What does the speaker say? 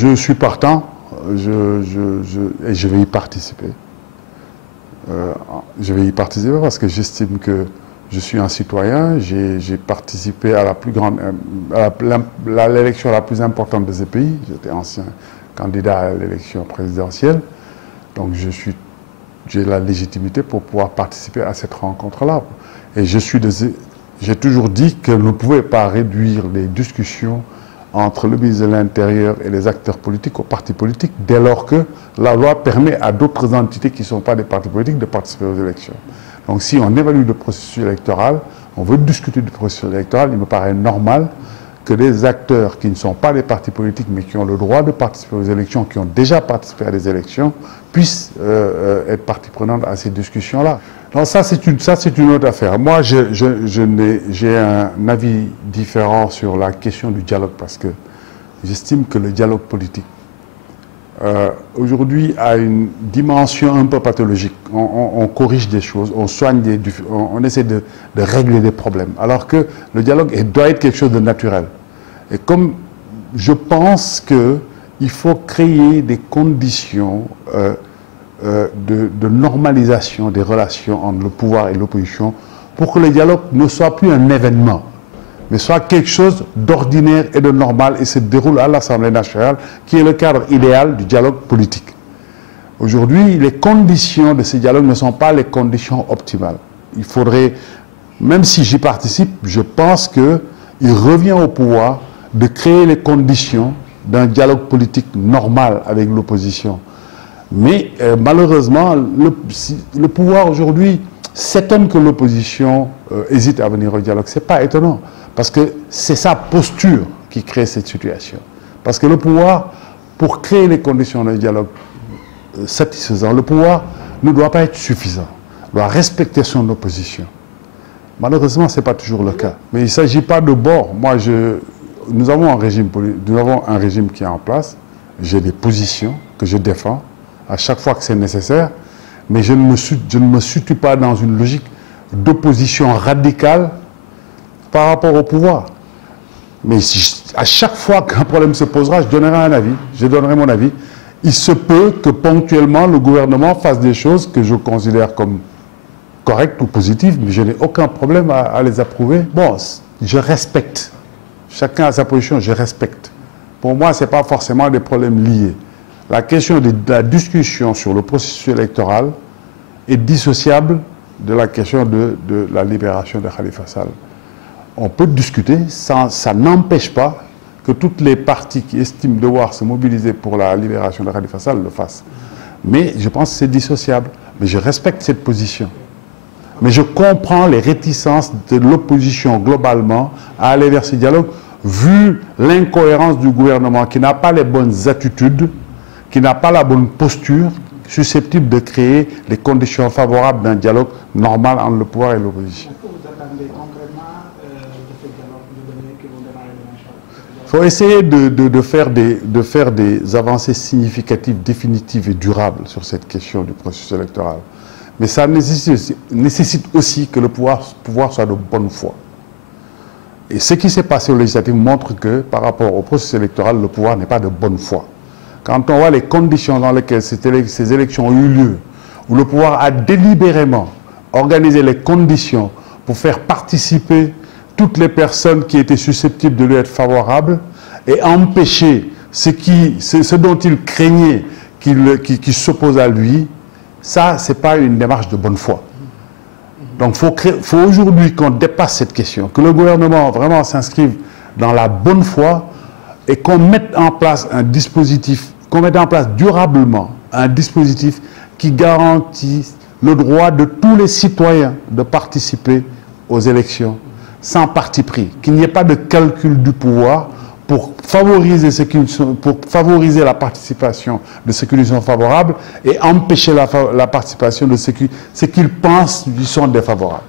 Je suis partant et je vais y participer. Je vais y participer parce que j'estime que je suis un citoyen. J'ai participé à la plus grande, à l'élection la plus importante de ce pays. J'étais ancien candidat à l'élection présidentielle. Donc j'ai la légitimité pour pouvoir participer à cette rencontre-là. Et j'ai toujours dit que ne pouvait pas réduire les discussions entre le ministre de l'Intérieur et les acteurs politiques aux partis politiques, dès lors que la loi permet à d'autres entités qui ne sont pas des partis politiques de participer aux élections. Donc si on évalue le processus électoral, on veut discuter du processus électoral, il me paraît normal que les acteurs qui ne sont pas des partis politiques, mais qui ont le droit de participer aux élections, qui ont déjà participé à des élections, puissent être partie prenante à ces discussions-là. Donc ça, c'est une autre affaire. Moi, j'ai un avis différent sur la question du dialogue, parce que j'estime que le dialogue politique, aujourd'hui, a une dimension un peu pathologique. On corrige des choses, on soigne on essaie de régler des problèmes, alors que le dialogue doit être quelque chose de naturel. Et comme je pense qu'il faut créer des conditions de normalisation des relations entre le pouvoir et l'opposition pour que le dialogue ne soit plus un événement, mais soit quelque chose d'ordinaire et de normal et se déroule à l'Assemblée nationale, qui est le cadre idéal du dialogue politique. Aujourd'hui, les conditions de ce dialogue ne sont pas les conditions optimales. Il faudrait, même si j'y participe, je pense qu'il revient au pouvoir de créer les conditions d'un dialogue politique normal avec l'opposition. Mais malheureusement, le pouvoir aujourd'hui s'étonne que l'opposition hésite à venir au dialogue. Ce n'est pas étonnant, parce que c'est sa posture qui crée cette situation. Parce que le pouvoir, pour créer les conditions d'un dialogue satisfaisant, le pouvoir ne doit pas être suffisant, doit respecter son opposition. Malheureusement, ce n'est pas toujours le cas. Mais il ne s'agit pas de bord. Nous avons un régime qui est en place, j'ai des positions que je défends, à chaque fois que c'est nécessaire, mais je ne me situe pas dans une logique d'opposition radicale par rapport au pouvoir. Mais à chaque fois qu'un problème se posera, je donnerai mon avis. Il se peut que ponctuellement le gouvernement fasse des choses que je considère comme correctes ou positives, mais je n'ai aucun problème à les approuver. Bon, je respecte. Chacun a sa position, je respecte. Pour moi, ce n'est pas forcément des problèmes liés. La question de la discussion sur le processus électoral est dissociable de la question de la libération de Khalifa Sall. On peut discuter, ça n'empêche pas que toutes les parties qui estiment devoir se mobiliser pour la libération de Khalifa Sall le fassent. Mais je pense que c'est dissociable. Mais je respecte cette position. Mais je comprends les réticences de l'opposition globalement à aller vers ce dialogue, vu l'incohérence du gouvernement qui n'a pas les bonnes attitudes, qui n'a pas la bonne posture, susceptible de créer les conditions favorables d'un dialogue normal entre le pouvoir et l'opposition. Qu'est-ce que vous attendez concrètement de ce dialogue, de donner que vous démarrez demain? Il faut essayer de faire des avancées significatives, définitives et durables sur cette question du processus électoral. Mais ça nécessite aussi que le pouvoir soit de bonne foi. Et ce qui s'est passé aux législatives montre que, par rapport au processus électoral, le pouvoir n'est pas de bonne foi. Quand on voit les conditions dans lesquelles ces élections ont eu lieu, où le pouvoir a délibérément organisé les conditions pour faire participer toutes les personnes qui étaient susceptibles de lui être favorables et empêcher ce dont il craignait qui s'oppose à lui, ça, ce n'est pas une démarche de bonne foi. Donc, il faut aujourd'hui qu'on dépasse cette question, que le gouvernement vraiment s'inscrive dans la bonne foi et qu'on mette en place un dispositif, qu'on mette en place durablement un dispositif qui garantit le droit de tous les citoyens de participer aux élections sans parti pris, qu'il n'y ait pas de calcul du pouvoir pour favoriser la participation de ceux qui lui sont favorables et empêcher la participation de ceux qu'ils pensent lui sont défavorables.